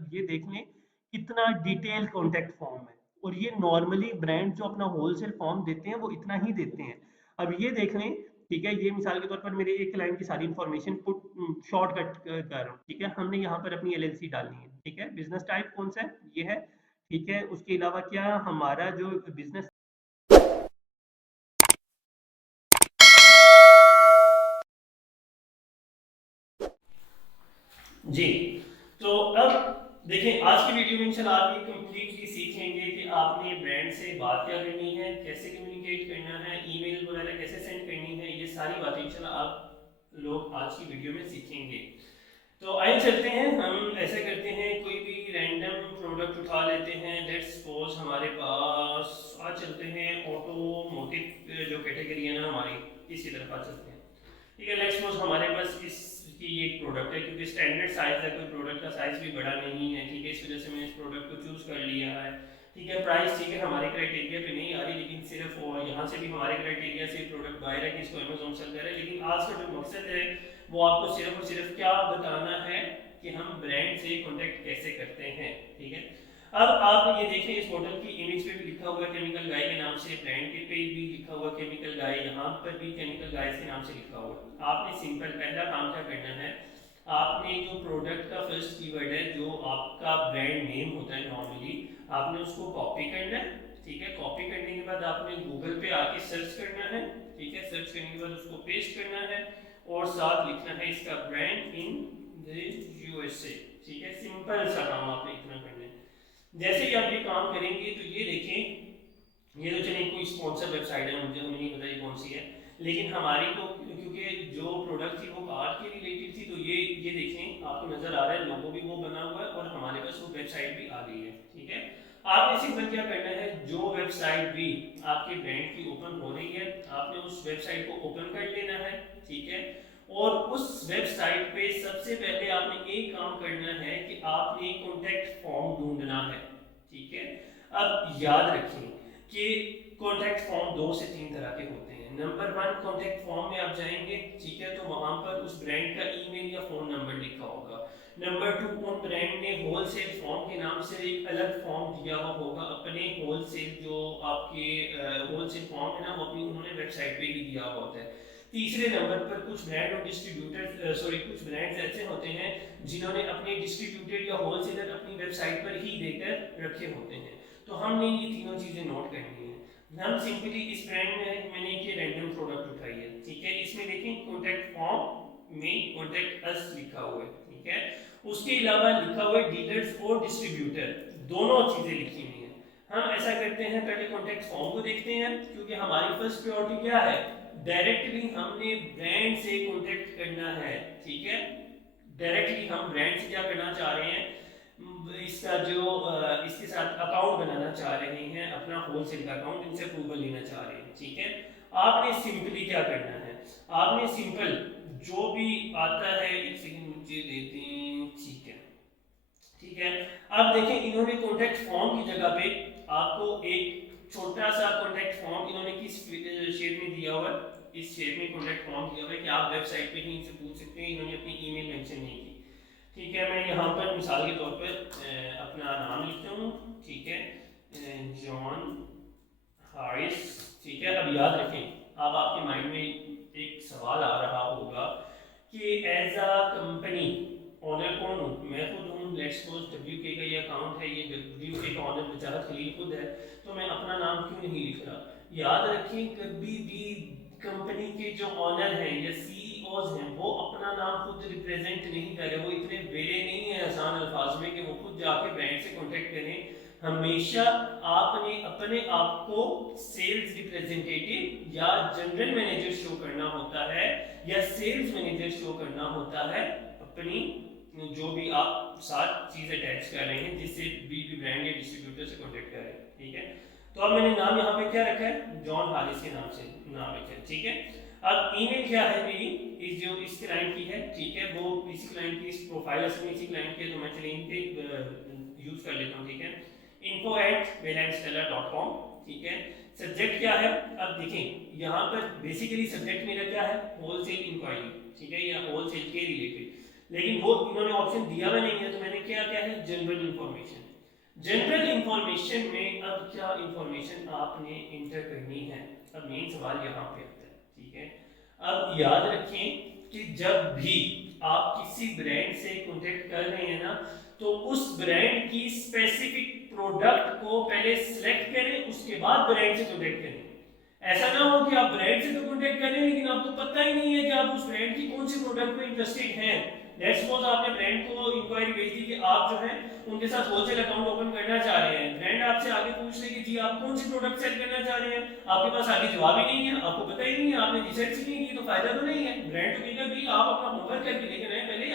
अब ये देख लें कितना डिटेल कॉन्टैक्ट फॉर्म है, और ये नॉर्मली ब्रांड जो अपना होलसेल फॉर्म देते हैं वो इतना ही देते हैं। अब ये देख लें, ठीक है, ये मिसाल के तौर पर मेरे एक क्लाइंट की सारी इन्फॉर्मेशन पुट शॉर्टकट कर रहा हूँ, ठीक है। हमने यहाँ पर अपनी एलएलसी डालनी है, ठीक है। बिजनेस टाइप कौन सा है, ये है, ठीक है। उसके अलावा क्या हमारा जो बिजनेस जी। तो अब देखें, आज की वीडियो में इंशाल्लाह आप ये कंप्लीटली सीखेंगे कि आपने ब्रांड से बात क्या करनी है, कैसे कम्युनिकेट करना है, ईमेल वगैरह कैसे सेंड करनी है, ये सारी बातें इंशाल्लाह आप लोग आज की वीडियो में सीखेंगे। तो आइए चलते हैं, हम ऐसे करते हैं, कोई भी रैंडम प्रोडक्ट उठा लेते हैं। लेट्स सपोज हमारे पास आज चलते हैं ऑटोमोटिव जो कैटेगरी है ना हमारी, इसी तरफ आ चलते हैं, ठीक है। लेट्स सपोज हमारे पास इसकी ये एक प्रोडक्ट है, क्योंकि स्टैंडर्ड साइज है, कोई प्रोडक्ट का साइज भी बड़ा नहीं है, ठीक है। इस वजह से मैंने इस प्रोडक्ट को चूज कर लिया है, ठीक है। प्राइस ठीक है हमारे क्राइटेरिया पे नहीं आ रही, लेकिन सिर्फ और यहाँ से भी हमारे क्राइटेरिया से प्रोडक्ट बाहर है कि इसको अमेजोन सेल कर रहा है। लेकिन आज का जो मकसद है वो आपको सिर्फ और सिर्फ क्या बताना है कि हम ब्रांड से कॉन्टेक्ट कैसे करते हैं, ठीक है। अब आप ये देखें, इस मॉडल की इमेज पे भी लिखा हुआ है केमिकल गाय के नाम से, ब्रांड के पे भी लिखा हुआ केमिकल गाय, यहाँ पर भी केमिकल गाय के नाम से लिखा हुआ है। आपने सिंपल पहला काम क्या करना है, आपने जो प्रोडक्ट का फर्स्ट कीवर्ड है, जो आपका ब्रांड नेम होता है नॉर्मली, आपने उसको कॉपी करना है, ठीक है। कॉपी करने के बाद आपने गूगल पे आके सर्च करना है, ठीक है। सर्च करने के बाद उसको पेस्ट करना है और साथ लिखना है इसका ब्रांड इन द यूएसए, ठीक है। सिंपल सा काम आपने इतना करना है। जैसे ही आप ये काम करेंगे तो ये देखें, ये तो चलिए कोई स्पॉन्सर वेबसाइट है, मुझे हमें नहीं पता ये कौन सी है, लेकिन हमारी तो क्योंकि जो प्रोडक्ट थी वो कार के रिलेटेड थी, तो ये देखें आपको नजर आ रहा है, लोगो भी वो बना हुआ है और हमारे पास वो वेबसाइट भी आ गई है, ठीक है। आपने सिंपल क्या करना है, जो वेबसाइट भी आपके ब्रांड की ओपन हो रही है, आपने उस वेबसाइट को ओपन कर लेना है, ठीक है। और उस वेबसाइट पे सबसे पहले आपने एक काम करना है कि आपने कॉन्टैक्ट फॉर्म ढूंढना है, ठीक है। अब याद रखें कि कॉन्टैक्ट फॉर्म 2 से 3 तरह के होते हैं। नंबर 1, कॉन्टैक्ट फॉर्म में आप जाएंगे, ठीक है, तो वहां पर उस ब्रांड का ईमेल या फोन नंबर लिखा होगा। नंबर 2, उन ब्रांड ने होलसेल फॉर्म के नाम से एक अलग फॉर्म दिया हुआ होगा, अपने होलसेल जो आपके होलसेल फॉर्म है ना, वो अपनी उन्होंने वेबसाइट पे ही दिया हुआ होता है। तीसरे नंबर पर कुछ ब्रांड और डिस्ट्रीब्यूटर कुछ ब्रांड्स ऐसे होते हैं जिन्होंने अपने डिस्ट्रीब्यूटर या होलसेलर अपनी वेबसाइट पर ही देकर रखे होते हैं। तो हमने ये तीनों चीजें नोट करनी है। हम सिंपली इस ब्रांड में मैंने एक रैंडम प्रोडक्ट उठाई है, ठीक है। इसमें देखें कॉन्टैक्ट फॉर्म में कॉन्टैक्ट अस लिखा हुआ है, ठीक है। उसके अलावा लिखा हुआ है डीलर्स और डिस्ट्रीब्यूटर, दोनों चीजें लिखी हुई हैं। हम ऐसा करते हैं, पहले कॉन्टैक्ट फॉर्म को देखते हैं, क्योंकि हमारी फर्स्ट प्रायोरिटी क्या है, डायरेक्टली हमने ब्रांड से कॉन्टैक्ट करना है, ठीक है। डायरेक्टली हम ब्रांड से क्या करना चाह रहे हैं, इसका जो इसके साथ अकाउंट बनाना चाह रहे हैं, अपना होलसेल का अकाउंट, इनसे अप्रूवल लेना चाह रहे हैं, ठीक है। आपने सिंपली क्या करना है, आपने सिंपल जो भी आता है, एक सेकंड मुझे देते हैं, ठीक है, ठीक है। अब देखें, इन्होंने कॉन्टैक्ट फॉर्म की जगह पे आपको एक छोटा सा कॉन्टैक्ट फॉर्म इन्होंने किस शेप में दिया हुआ है, इस शेप में कॉन्टैक्ट फॉर्म दिया हुआ है कि आप वेबसाइट पे ही इनसे पूछ सकते हैं। इन्होंने अपनी ईमेल मेंशन नहीं की, ठीक है। मैं यहाँ पर मिसाल के तौर पर अपना नाम लिखता हूँ, ठीक है, जॉन हारिस, ठीक है। अब याद रखें, अब आपके माइंड में एक सवाल आ रहा होगा कि एज अ कंपनी ऑनर कौन हूँ, मैं खुद हूँ। लेट्स सपोज WK का ये अकाउंट है, ये WK का ऑनर वजाहत खलील खुद है, तो मैं अपना नाम क्यों नहीं लिख रहा। याद रखें, कभी भी कंपनी के जो ऑनर हैं या CEOs हैं, वो अपना नाम खुद रिप्रेजेंट नहीं कर रहे, वो इतने बेरे नहीं है आसान अल्फाज में कि वो खुद जाके ब्रांड से कॉन्टेक्ट करें। हमेशा आपने अपने आप को सेल्स रिप्रेजेंटेटिव या जनरल मैनेजर शो करना होता है, या सेल्स मैनेजर शो करना होता है, अपनी जो भी आप साथ चीज अटैच कर रहे हैं, जिससे भी ब्रांड या डिस्ट्रीब्यूटर से कॉन्टेक्ट कर रहे हैं, ठीक है। तो अब मैंने नाम यहाँ पे क्या रखा है, जॉन हारिस के नाम से नाम रखा है, ठीक है। अब ईमेल क्या है मेरी, इस जो इस क्लाइंट की है, ठीक है, वो इस क्लाइंट की इस प्रोफाइल असल में इसी क्लाइंट के, तो मैं चलिए इनके यूज कर लेता हूँ, ठीक है। info@velandstellar.com, ठीक है। सब्जेक्ट क्या है, अब देखें यहाँ पर बेसिकली सब्जेक्ट मेरा क्या है, होलसेल इंक्वायरी, ठीक है, या होलसेल के रिलेटेड। लेकिन वो इन्होंने ऑप्शन दिया हुआ नहीं है, तो मैंने क्या क्या है जनरल इंफॉर्मेशन। जनरल इंफॉर्मेशन में अब क्या इंफॉर्मेशन आपने इंटर करनी है, अब मेन सवाल यहाँ पे आता है, ठीक है। अब याद रखें कि जब भी आप किसी ब्रांड से कॉन्टेक्ट कर रहे हैं ना, तो उस ब्रांड की स्पेसिफिक प्रोडक्ट को पहले सिलेक्ट करें, उसके बाद ब्रांड से कॉन्टेक्ट करें। ऐसा ना हो कि आप ब्रांड से तो कॉन्टेक्ट करें लेकिन आपको पता ही नहीं है कि आप उस ब्रांड की कौन सी प्रोडक्ट में इंटरेस्टेड हैं। लेट्स सपोज आपने ब्रांड को इंक्वायरी भेज दी कि आप जो है उनके साथ होलसेल अकाउंट ओपन करना चाह रहे हैं। ब्रांड आपसे आगे पूछ ले कि जी आप कौन सी प्रोडक्ट सेल करना चाह रहे हैं, आपके पास आगे जवाब ही नहीं है, आपको पता ही नहीं है, आपने रिसर्च ही नहीं की, तो फायदा तो नहीं है। ब्रांड तो कहेगा भाई आप अपना होमवर्क करके लेके आए, पहले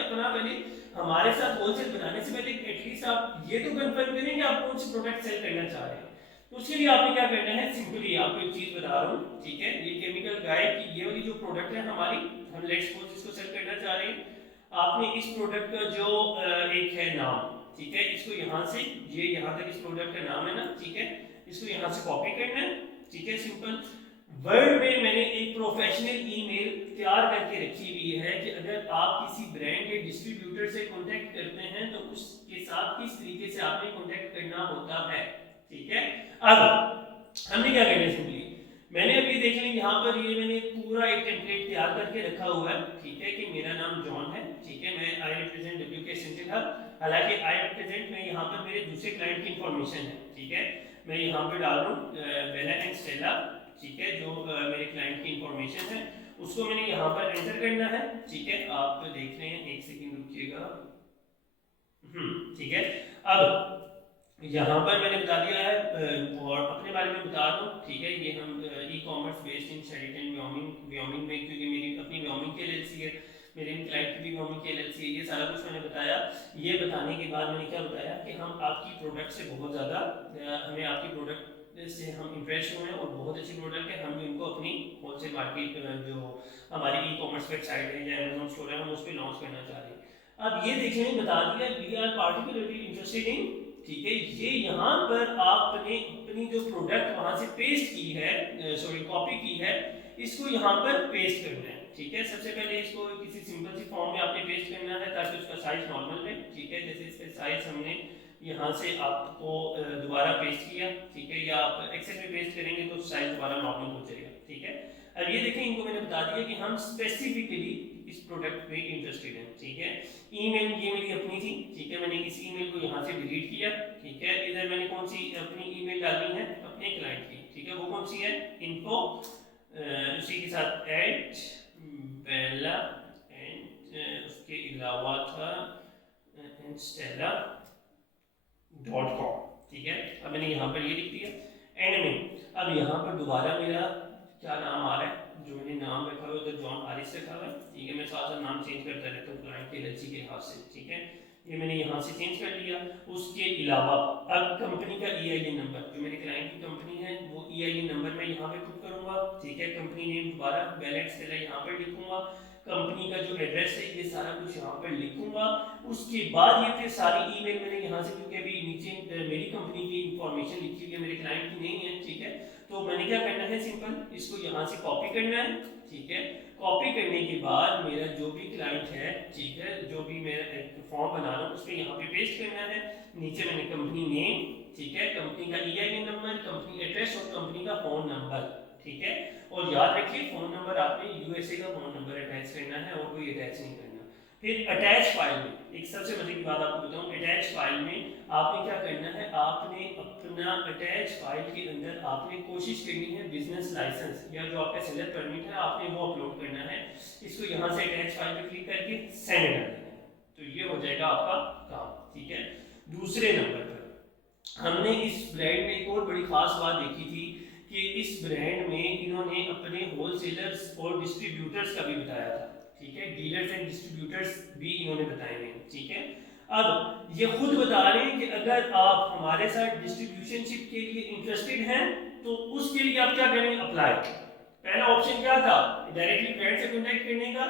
हमारे साथ होलसेल बनाने से पहले एटलीस्ट आप ये तो कंफर्म करें कि आप कौन सी प्रोडक्ट सेल करना चाह रहे हैं। तो उसके लिए आपने क्या करना है, सिंपली आपको एक चीज बता रहा हूँ, ठीक है। ये केमिकल गाय की ये वाली जो प्रोडक्ट है हमारी, हम लेट्स सपोज इसको सेल करना चाह रहे हैं। आपने इस प्रोडक्ट का जो एक है नाम, ठीक है, इसको यहाँ से ये यहाँ तक इस प्रोडक्ट का नाम है ना, ठीक है, इसको यहाँ से कॉपी करना है, ठीक है। सिंपल वर्ड में मैंने एक प्रोफेशनल ईमेल तैयार करके रखी हुई है कि अगर आप किसी ब्रांड के डिस्ट्रीब्यूटर से कांटेक्ट करते हैं तो उसके साथ किस तरीके से आपने कांटेक्ट करना होता है, ठीक है। अब हमने क्या करना है, सिंपली मैंने अभी देख लिया यहाँ पर ये मैंने पूरा एक टेम्पलेट तैयार करके रखा हुआ है, ठीक है, कि मेरा नाम जॉन है, ठीक है, मैं I represent WK essential hub. हालांकि आई रिप्रेजेंट में यहाँ पर मेरे दूसरे क्लाइंट की इंफॉर्मेशन है, ठीक है, मैं यहाँ पे डाल रहा हूँ बेला एंड स्टेला, ठीक है, जो मेरे क्लाइंट की इंफॉर्मेशन है उसको मैंने यहाँ पर एंटर करना है, ठीक है। आप देख रहे हैं, एक सेकंड रुकिएगा, ठीक है। अब यहाँ पर मैंने बता दिया है और अपने बारे में बता दूँ, ठीक है। ये हम e commerce based in Sheridan Wyoming में, क्योंकि मेरी अपनी व्योमिंग की LLC है, मेरे क्लाइंट की भी व्योमिंग की LLC है, ये सारा कुछ मैंने बताया। ये बताने के बाद मैंने क्या बताया कि हम आपकी प्रोडक्ट से बहुत ज़्यादा हमें आपकी प्रोडक्ट से हम इम्प्रेस हुए हैं और बहुत अच्छी प्रोडक्ट है, हम इनको अपनी होलसेल मार्केट जो हमारी ई कॉमर्स वेबसाइट है या अमेजोन स्टोर है, हम उस पर लॉन्च करना चाह रहे हैं। अब ये देखिए बता दिया we are particularly interested in, ठीक है। ये यहाँ पर आपने अपनी जो प्रोडक्ट वहां से पेस्ट की है, सॉरी कॉपी की है, इसको यहाँ पर पेस्ट करना है, ठीक है। सबसे पहले इसको किसी सिंपल सी फॉर्म में आपने पेस्ट करना है ताकि उसका साइज नॉर्मल है, ठीक है। जैसे इसका साइज हमने यहाँ से आपको दोबारा पेस्ट किया, ठीक है, या आप एक्सेल में पेस्ट करेंगे तो साइज दोबारा नॉर्मल हो जाएगा, ठीक है। अब ये देखें, इनको मैंने बता दिया कि हम स्पेसिफिकली इस प्रोडक्ट में इंटरेस्टेड हैं, ठीक है। ईमेल ये मेरी अपनी थी, ठीक है, मैंने इस ईमेल को यहाँ से डिलीट किया, ठीक है। इधर मैंने कौन सी अपनी ईमेल डालनी है, अपने क्लाइंट की, ठीक है, वो कौन सी है, इन्फो, उसी के साथ @bella एंड उसके अलावा था stella.com, ठीक है। अब मैंने यहाँ पर ये लिख दिया एंड में। अब यहाँ पर दोबारा मेरा क्या नाम आ रहा है, जो मैंने नाम रखा हुआ है उधर जॉन हारिस रखा हुआ है, ठीक है। मैं साथ साथ नाम चेंज करता रहता हूँ क्लाइंट के LLC के लिहाज से, ठीक है। ये मैंने यहाँ से चेंज कर लिया। उसके अलावा अब कंपनी का EIN नंबर, जो मेरे क्लाइंट की कंपनी है वो EIN नंबर मैं यहाँ पे पुट करूँगा, ठीक है। कंपनी नेम दोबारा बैलेंस स्टेला यहाँ पर लिखूंगा, कंपनी का जो एड्रेस है ये सारा कुछ यहाँ पर लिखूंगा। उसके बाद ये फिर सारी ईमेल मैंने यहाँ से, क्योंकि अभी नीचे मेरी कंपनी की इंफॉर्मेशन लिखी हुई है, मेरे क्लाइंट की नहीं है, ठीक है। तो मैंने क्या करना है, सिंपल इसको यहाँ से कॉपी करना है, ठीक है। कॉपी करने के बाद मेरा जो भी क्लाइंट है, ठीक है, जो भी मेरा एक फॉर्म बना रहा हूँ उसमें यहाँ पे पेस्ट करना है। नीचे मैंने कंपनी नेम, ठीक है, कंपनी का EIN नंबर, कंपनी एड्रेस और कंपनी का फोन नंबर, ठीक है। और याद रखिए फोन नंबर आपने USA का फोन नंबर अटैच करना है और कोई अटैच नहीं करना। फिर अटैच फाइल में एक सबसे मजे की बात आपको बताऊं, अटैच फाइल में आपने क्या करना है, आपने अपना अटैच फाइल के अंदर आपने कोशिश करनी है बिजनेस लाइसेंस या जो आपका सेलर परमिट है आपने वो अपलोड करना है। इसको यहाँ से अटैच फाइल पे क्लिक करके सेंड कर देना है, तो ये हो जाएगा आपका काम, ठीक है। दूसरे नंबर पर हमने इस ब्रांड में एक और बड़ी खास बात देखी थी कि इस ब्रांड में इन्होंने अपने होलसेलर्स और डिस्ट्रीब्यूटर्स का भी बताया था, ठीक है। डीलर्स एंड डिस्ट्रीब्यूटर्स भी इन्होंने बताए हैं, ठीक है। अब ये खुद बता रहे हैं कि अगर आप हमारे साथ डिस्ट्रीब्यूशनशिप के लिए इंटरेस्टेड हैं तो उसके लिए आप क्या करें, अप्लाई। पहला ऑप्शन क्या था, डायरेक्टली ब्रांड से कांटेक्ट करने का,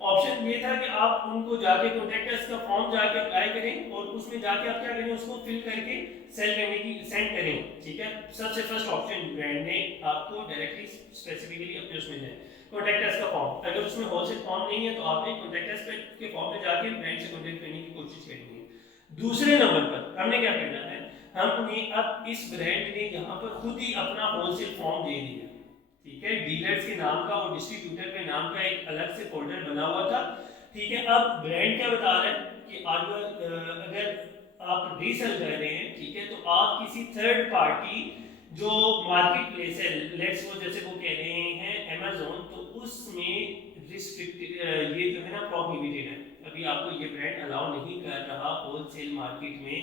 ऑप्शन ये था कि आप उनको जाके कॉन्टैक्ट अस का फॉर्म जाके अप्लाई करें और उसमें जाके आप क्या करें, उसको फिल करके सेल करने की सेंड करें, ठीक है। सबसे फर्स्ट ऑप्शन ब्रांड ने आपको डायरेक्टली स्पेसिफिकली अपने उसमें है कॉन्टैक्ट अस का फॉर्म। अगर उसमें होलसेल फॉर्म नहीं है तो आपने कॉन्टैक्ट अस के फॉर्म में जाके ब्रांड से कॉन्टैक्ट करने की कोशिश करनी है। दूसरे नंबर पर हमने क्या करना है, हमने अब इस ब्रांड ने यहाँ पर खुद ही अपना होलसेल फॉर्म दे दिया, ठीक है। डीलर्स के नाम का और डिस्ट्रीब्यूटर के नाम का एक अलग से फोल्डर बना हुआ था, ठीक है। अब ब्रांड क्या बता रहा है कि अगर आप रीसेल कर रहे हैं, ठीक है, तो आप किसी थर्ड पार्टी जो मार्केट प्लेस है, लेट्स वो जैसे वो कह रहे हैं अमेज़न, तो उसमें रिस्ट्रिक्टेड ये जो है ना प्रोहिबिटेड है, अभी आपको ये ब्रांड अलाउ नहीं कर रहा होलसेल मार्केट में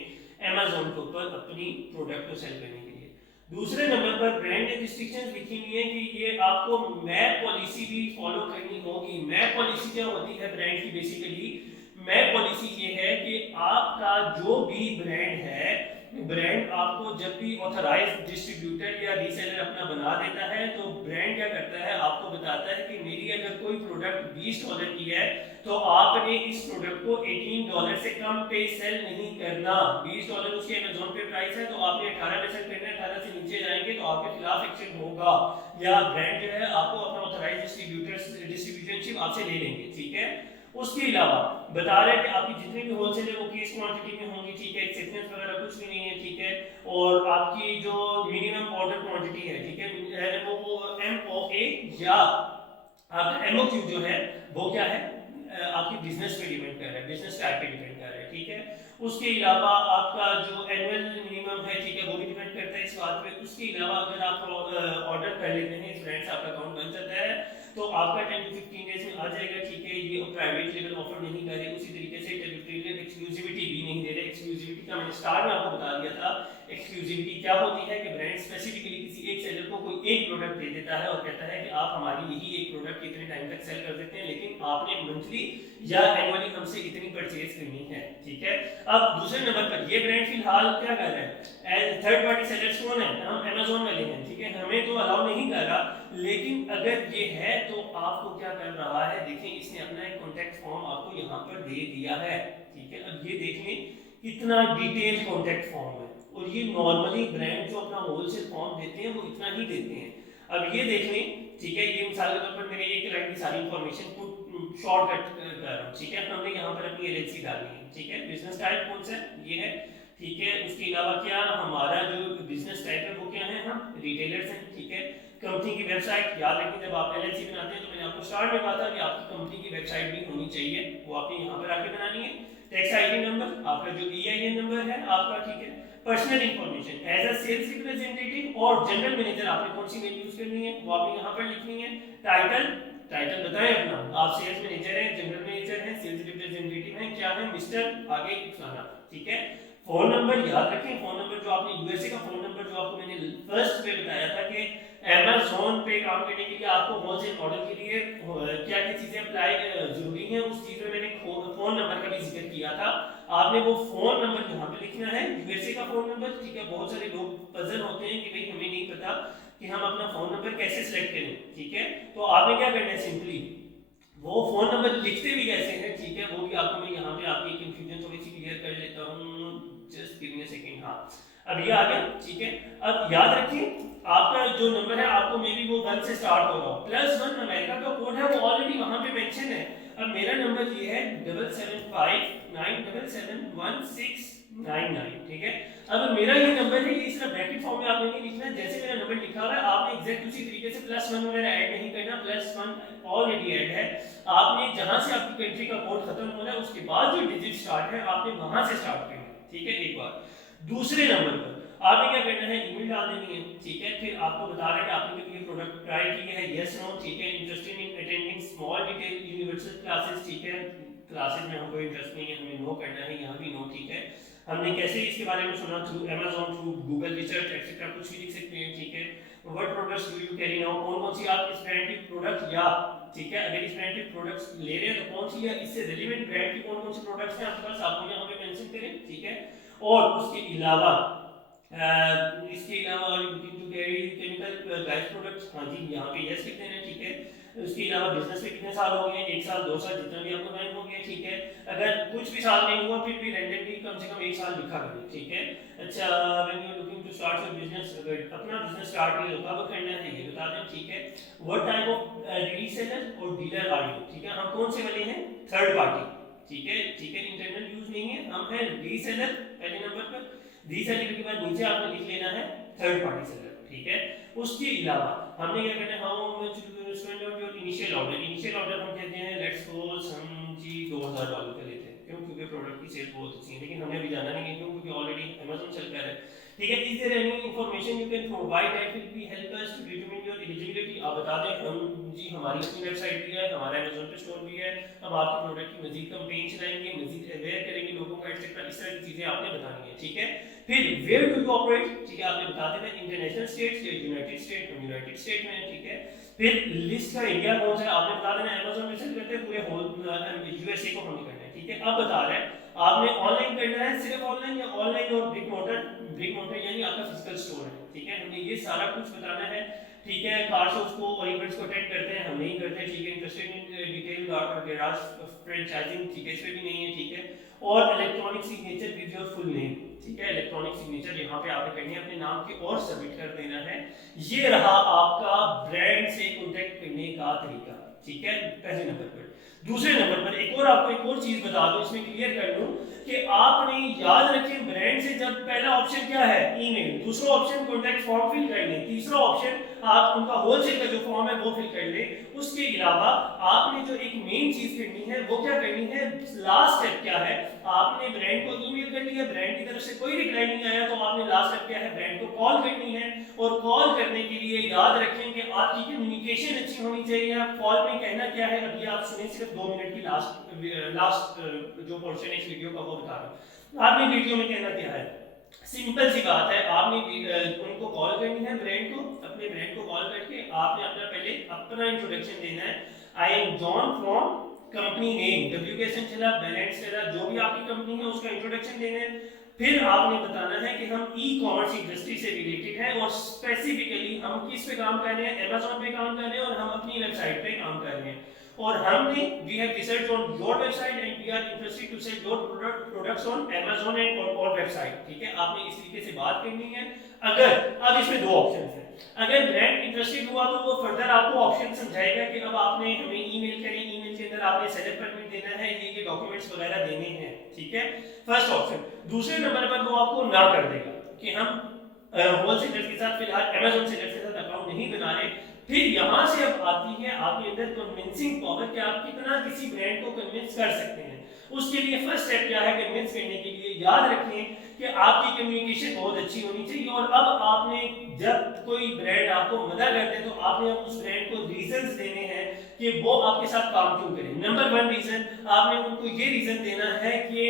अमेज़न के ऊपर अपनी प्रोडक्ट को सेल करने के लिए। दूसरे नंबर पर ब्रांड ने रिस्ट्रिक्शंस लिखी हुई है कि ये आपको मैप पॉलिसी भी फॉलो करनी होगी। मैप पॉलिसी क्या होती है ब्रांड की, बेसिकली मैप पॉलिसी ये है कि आपका जो भी ब्रांड है, ब्रांड आपको जब भी ऑथराइज डिस्ट्रीब्यूटर या रीसेलर अपना बना देता है तो ब्रांड क्या करता है, आपको बताता है कि मेरी अगर कोई प्रोडक्ट $20 की है तो आपने इस प्रोडक्ट को $18 से कम पे सेल नहीं करना। $20 उसके अमेज़न पे प्राइस है तो आपने 18 पे सेल करना है, 18 से नीचे जाएंगे तो आपके खिलाफ एक्शन होगा, या ब्रांड जो है आपको अपना ऑथराइज डिस्ट्रीब्यूटरशिप आपसे ले लेंगे, ठीक है। उसके अलावा बता रहे हैं कि आपकी जितनी भी होलसेल है वो केस क्वांटिटी में होंगी, ठीक है, एक्सेप्शंस वगैरह कुछ भी नहीं है, ठीक है। और आपकी जो मिनिमम ऑर्डर क्वांटिटी है, ठीक है, वो MOA या आपका MOQ जो है वो क्या है, आपकी बिजनेस पे डिपेंड कर रहा है, बिजनेस टाइप पे डिपेंड कर रहा है, ठीक है। उसके अलावा आपका जो एनुअल मिनिमम है, ठीक है, वो भी डिपेंड करता है इस बात पे। उसके अलावा अगर आप ऑर्डर कर लेते हैं इस ब्रांड से आपका अकाउंट बन जाता है तो आपका 10 to 15 डेज में आ जाएगा, ठीक है। ये प्राइवेट लेवल ऑफर नहीं कर रहे, उसी तरीके से टेरिटोरियल एक्सक्लूसिविटी भी नहीं दे रहे। एक्सक्लूसिविटी का मैंने स्टार्ट में आपको बता दिया था, एक्सक्लूसिविटी क्या होती है कि ब्रांड स्पेसिफिकली किसी एक सेलर को कोई एक प्रोडक्ट दे देता है और कहता है कि आप हमारी यही एक प्रोडक्ट इतने टाइम तक सेल कर सकते हैं, लेकिन आपने मंथली या एनुअली हमसे इतनी परचेज करनी है, ठीक है। अब दूसरे नंबर पर ये ब्रांड फिलहाल क्या कर रहा है, एज थर्ड पार्टी सेलर्स कौन है, हम अमेज़न वाले हैं, ठीक है, हमें तो अलाउ नहीं कर रहा, लेकिन अगर ये है तो आपको क्या कर रहा है, देखिए इसने अपना एक कॉन्टैक्ट फॉर्म आपको यहाँ पर दे दिया है, ठीक है। अब ये देख लें कितना डिटेल कॉन्टैक्ट फॉर्म है, और ये नॉर्मली ब्रांड जो अपना होलसेल फॉर्म देते हैं वो इतना ही देते हैं। अब ये देख लें, ठीक है, ये मिसाल के तौर पर मेरे एक लाइन की सारी इंफॉर्मेशन को शॉर्टकट कर रहा हूँ, ठीक है। हमने यहाँ पर अपनी LLC डालनी है, ठीक है। बिजनेस टाइप कौन सा ये है, ठीक है। उसके अलावा क्या हमारा जो बिजनेस टाइप है वो क्या है, हम रिटेलर्स हैं, ठीक है। कंपनी की वेबसाइट याद रखें, जब आप LLC बनाते हैं तो मैंने आपको स्टार्ट में कहा था कि आपकी कंपनी की वेबसाइट भी होनी चाहिए, वो आपने यहाँ पर आके बनानी है। टैक्स ID नंबर, आपका जो EIN नंबर है आपका, ठीक है। Personal information as a sales representative और जनरल मैनेजर आपने कौन सी मेल यूज करनी है वो आपने यहाँ पर लिखनी है। टाइटल बताएं अपना, आप सेल्स मैनेजर हैं, जनरल मैनेजर हैं, सेल्स रिप्रेजेंटेटिव हैं, क्या है, मिस्टर आगे फलाना, ठीक है। फोन नंबर याद रखें, फोन नंबर जो आपने USA का फोन नंबर जो आपको मैंने फर्स्ट पे बताया था कि Amazon पे काम करने के लिए आपको होलसेल मॉडल के लिए क्या क्या चीजें अप्लाई जरूरी हैं, उस चीज में मैंने फोन नंबर का भी जिक्र किया था। आपने वो फोन नंबर यहाँ पे लिखना है, USA का फोन नंबर, ठीक है। बहुत सारे लोग पजल होते हैं कि भाई हमें नहीं पता कि हम अपना फोन नंबर कैसे सिलेक्ट करें, ठीक है। तो आपने क्या करना है, सिंपली वो फोन नंबर लिखते भी कैसे हैं, ठीक है, वो भी आपको मैं यहाँ पे आपकी कंफ्यूजन थोड़ी सी क्लियर कर लेता हूँ, just give me a second. हाँ, अब ये आ गया, ठीक है। अब याद रखिए आपका जो नंबर है आपको मे बी वो 1 से स्टार्ट हो रहा हो, +1 अमेरिका का कोड है वो ऑलरेडी वहां पे मेंशन है। अब मेरा नंबर ये है 7759771699, ठीक है। अब मेरा ये नंबर है, ये सिर्फ ब्रैकेट फॉर्म में आपने नहीं लिखना है, जैसे मेरा नंबर लिखा हुआ है आपने एग्जैक्ट उसी तरीके से +1 वगैरह ऐड नहीं करना, +1 ऑलरेडी ऐड है। आपने जहां से आपकी कंट्री का कोड खत्म हो रहा है उसके बाद जो डिजिट स्टार्ट है आपने वहां से स्टार्ट करना है, ठीक है। एक बार दूसरे नंबर पर आपने क्या करना है, ईमेल डाल देनी है, ठीक है। फिर आपको बता रहा है कि आपने कभी ये प्रोडक्ट ट्राई किया है, यस नो, ठीक है। Interested in attending small detail universal classes, ठीक है, क्लासेस में हमको इंटरेस्ट नहीं है, हमें नो करना है, यहाँ भी नो, ठीक है। हमने कैसे इसके बारे में सुना, through Amazon, through Google research etcetera, कुछ भी लिख सकते हैं, ठीक है। What products do you carry now, कौन कौन सी आप इस ब्रांड की प्रोडक्ट, या ठीक है अगर इस ब्रांड के प्रोडक्ट्स ले रहे हैं तो कौन सी, या इससे रिलेवेंट ब्रांड की कौन कौन सी प्रोडक्ट्स हैं आपके पास, आपको यहाँ पे मेंशन करें, ठीक है। और उसके अलावा इसके अलावा looking to carry chemical guys products, हाँ जी यहाँ पे यस लिख देना, ठीक है। उसके अलावा बिजनेस में कितने साल हो गए, 1 साल 2 साल जितना भी आपको टाइम हो गया, ठीक है। अगर कुछ भी साल नहीं हुआ फिर भी रैंडमली कम से कम 1 साल लिखा करें, ठीक है। अच्छा, when you are looking to start your business, अगर अपना बिजनेस स्टार्ट किया तो कब करना है ये बता दें, ठीक है। व्हाट टाइप ऑफ रीसेलर और डीलर आर यू, ठीक है। हम कौन से वाले हैं, थर्ड पार्टी, ठीक है, ठीक है, इंटरनल यूज नहीं है, हम है रीसेलर पहले नंबर पर। रीसेलर के बाद नीचे आपको लिख लेना है थर्ड पार्टी सेलर, ठीक है। उसके अलावा हमने क्या करना है, how much to spend on your initial order. Initial order हम कहते हैं लेट्स सपोज हम जी $2000 का लेते हैं, क्यों, क्योंकि प्रोडक्ट की सेल बहुत अच्छी है, लेकिन हमें अभी जाना नहीं है क्यों, क्योंकि ऑलरेडी अमेज़न चल कर है, ठीक है। Is there any information you can provide that will be help us to determine your eligibility. आप बता दें, हम जी हमारी अपनी वेबसाइट भी है, हमारा अमेज़न पे स्टोर भी है, हम आपके प्रोडक्ट की मजीद कैंपेन चलाएंगे, मजीद अवेयर करेंगे लोगों को, एक्सेट्रा। इस तरह की चीजें आपने बतानी है, ठीक है। फिर वेयर डू यू ऑपरेट, ठीक है, आपने बता देना इंटरनेशनल स्टेट्स या यूनाइटेड स्टेट, हम यूनाइटेड स्टेट में है, ठीक है। फिर लिस्ट का एरिया कौन सा है, आपने बता देना अमेज़न में सेल करते हैं पूरे होल यूएसए को हमने करना है, ठीक है। अब बता रहे हैं आपने ऑनलाइन करना है, सिर्फ ऑनलाइन या ऑनलाइन और ब्रिक मोर्टर यानी आपका फिजिकल स्टोर है, ठीक है। हमें ये सारा कुछ बताना है, ठीक है। कार शोज को और इवेंट्स को अटेंड करते हैं, हम नहीं करते, ठीक है। Interested in detail garage franchising, ठीक है, इस पे भी नहीं है, ठीक है। और electronic signature with your full name, ठीक है। इलेक्ट्रॉनिक सिग्नेचर यहाँ पे आपने करनी है, अपने नाम के और सबमिट कर देना है। ये रहा आपका ब्रांड से कॉन्टेक्ट करने का तरीका, ठीक है, पहले नंबर पर। दूसरे नंबर पर आपको एक और चीज बता दूं, इसमें क्लियर कर दूं कि आपने याद रखें ब्रांड से जब पहला ऑप्शन क्या है, ईमेल, दूसरा ऑप्शन कॉन्टैक्ट फॉर्म फिल कर लें, तीसरा ऑप्शन आप उनका होलसेल का जो फॉर्म है वो फिल कर लें। उसके अलावा आपने जो एक मेन चीज करनी है वो क्या करनी है, लास्ट स्टेप क्या है, आपने ब्रांड को ईमेल कर लिया, ब्रांड की तरफ से कोई रिप्लाई नहीं आया तो आपने लास्ट स्टेप क्या है, ब्रांड को कॉल करनी है। और कॉल करने के लिए याद रखें कि आपकी कम्युनिकेशन अच्छी होनी चाहिए। आप कॉल में कहना क्या है, अभी आप सुने, सिर्फ 2 मिनट की लास्ट जो पोर्शन है इस वीडियो का वो बता रहा हूं। आपने वीडियो में कहना क्या है, सिंपल सी बात है, आपने उनको कॉल करनी है, ब्रांड को, अपने ब्रांड को कॉल करके आपने अपना पहले अपना इंट्रोडक्शन देना है। I am John from company name, डब्ल्यूकेशन चला, बैलेंस चला, जो भी आपकी कंपनी है उसका इंट्रोडक्शन देना है। फिर आपने बताना है कि हम ई कॉमर्स इंडस्ट्री से रिलेटेड हैं और स्पेसिफिकली हम किस पे काम कर रहे हैं, अमेज़न पे काम कर रहे हैं और हम अपनी वेबसाइट पे काम कर रहे हैं। और हमने we have research on your website and we are interested to sell your products on Amazon and on website, ठीक है। आपने इस तरीके से बात करनी है। अगर अब इसमें 2 ऑप्शंस हैं, अगर ब्रांड इंटरेस्टेड हुआ तो वो फर्दर आपको ऑप्शन समझाएगा कि अब आपने हमें ईमेल करें, ईमेल के अंदर आपने सेलर परमिट देना है, ये डॉक्यूमेंट्स वगैरह देने हैं, ठीक है, फर्स्ट ऑप्शन। दूसरे नंबर पर वो आपको ना कर देगा कि हम होलसेलर के साथ फिलहाल अमेज़न सेलर के साथ अकाउंट नहीं बना रहे। फिर यहां से अब आती है आपके अंदर कन्विंसिंग पावर कि आप कितना किसी ब्रांड को कन्विंस कर सकते हैं। उसके लिए फर्स्ट स्टेप क्या है, कन्विंस करने के लिए याद रखें कि आपकी कम्युनिकेशन बहुत अच्छी होनी चाहिए। और अब आपने जब कोई ब्रांड आपको मना करते हैं तो आपने अब उस ब्रांड को रीजंस देने हैं कि वो आपके साथ काम क्यों करें। नंबर 1 रीजन आपने उनको ये रीजन देना है कि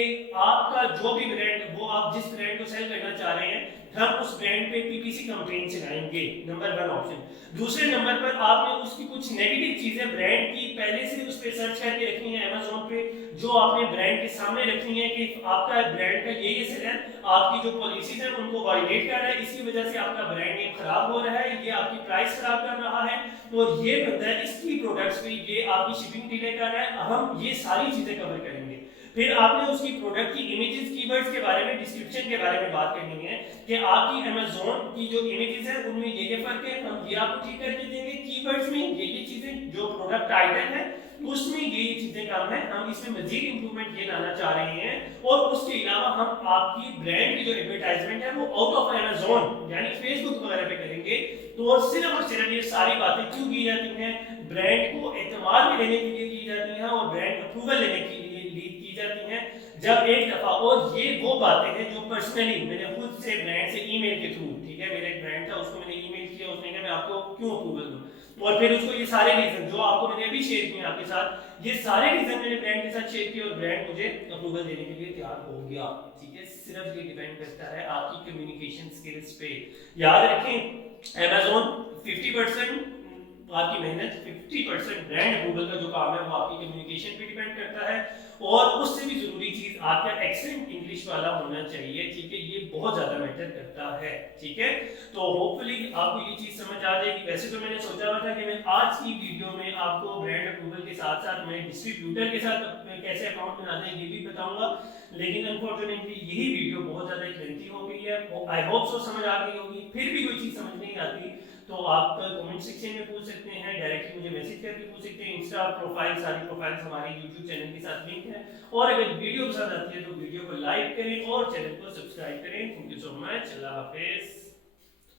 आपका जो भी ब्रांड, वो आप जिस ब्रांड को सेल करना चाह रहे हैं, हम उस ब्रांड पे पीपीसी कैंपेन चलाएंगे, नंबर 1 ऑप्शन। दूसरे नंबर पर आपने उसकी कुछ नेगेटिव चीजें ब्रांड की पहले से उस पे सर्च करके रखनी है अमेज़न पे, जो आपने ब्रांड के सामने रखनी है कि आपका ब्रांड का ये सेल है, आपकी जो पॉलिसीज है उनको वायलेट कर रहा है, इसी वजह से आपका ब्रांड नेम खराब हो रहा है, ये आपकी प्राइस खराब कर रहा है, तो ये बंदा इसकी प्रोडक्ट्स पे ये आपकी शिपिंग डिले कर रहा है। हम ये सारी चीजें कवर करेंगे। फिर आपने उसकी प्रोडक्ट की इमेजेस, कीवर्ड्स के बारे में, डिस्क्रिप्शन के बारे में बात करनी है कि आपकी अमेज़न की जो इमेजेस है उनमें ये फर्क है, हम ये आपको ठीक करके देंगे। कीवर्ड्स में ये चीजें, जो प्रोडक्ट टाइटल है उसमें ये चीजें काम है, हम इसमें मजीद इंप्रूवमेंट ये लाना चाह रहे हैं। और उसके अलावा हम आपकी ब्रांड की जो एडवर्टाइजमेंट है वो आउट ऑफ अमेज़न यानी फेसबुक वगैरह पे करेंगे। तो सिर्फ और सिर्फ ये सारी बातें क्यों की जाती हैं, ब्रांड को एतमाद में लेने के लिए की जाती हैं और ब्रांड अप्रूवल लेने के लिए की जाती हैं। जब एक दफा, और ये वो बातें हैं जो पर्सनली मैंने खुद से ब्रांड से ईमेल के थ्रू, ठीक है, मेरा एक ब्रांड था उसको मैंने ईमेल किया, उसने कहा मैं आपको क्यों अप्रूवल दूं, और फिर उसको ये सारे रीजन जो आपको मैंने अभी शेयर किए आपके साथ, ये सारे रीजन मैंने ब्रांड के साथ शेयर किए और ब्रांड मुझे अप्रूवल देने के लिए तैयार हो गया, ठीक है। सिर्फ ये डिपेंड करता है आपकी कम्युनिकेशन स्किल्स पे। याद रखें अमेज़न 50% आपकी मेहनत, 50% ब्रांड अप्रूवल का जो काम है वो आपकी कम्युनिकेशन पे डिपेंड करता है। और उससे भी जरूरी चीज आपका एक्सेंट इंग्लिश वाला होना चाहिए, ठीक है, ये बहुत ज्यादा मैटर करता है, ठीक है। तो होपफुली आपको ये चीज समझ आ जाएगी। वैसे तो मैंने सोचा हुआ था कि मैं आज की वीडियो में आपको ब्रांड अप्रूवल के साथ साथ मैं डिस्ट्रीब्यूटर के साथ कैसे अकाउंट बनाते हैं ये भी बताऊंगा, लेकिन अनफॉर्चुनेटली यही वीडियो बहुत ज्यादा लेंथी हो गई है। आई होप सो समझ आ गई होगी। फिर भी कोई चीज समझ नहीं आती तो आप कमेंट सेक्शन में पूछ सकते हैं, डायरेक्टली मुझे मैसेज करके पूछ सकते हैं। इंस्टा प्रोफाइल, सारी प्रोफाइल्स हमारे यूट्यूब चैनल के साथ लिंक है। और अगर वीडियो पसंद आती है तो वीडियो को लाइक करें और चैनल को सब्सक्राइब करें। Thank you so much. Allah Hafiz.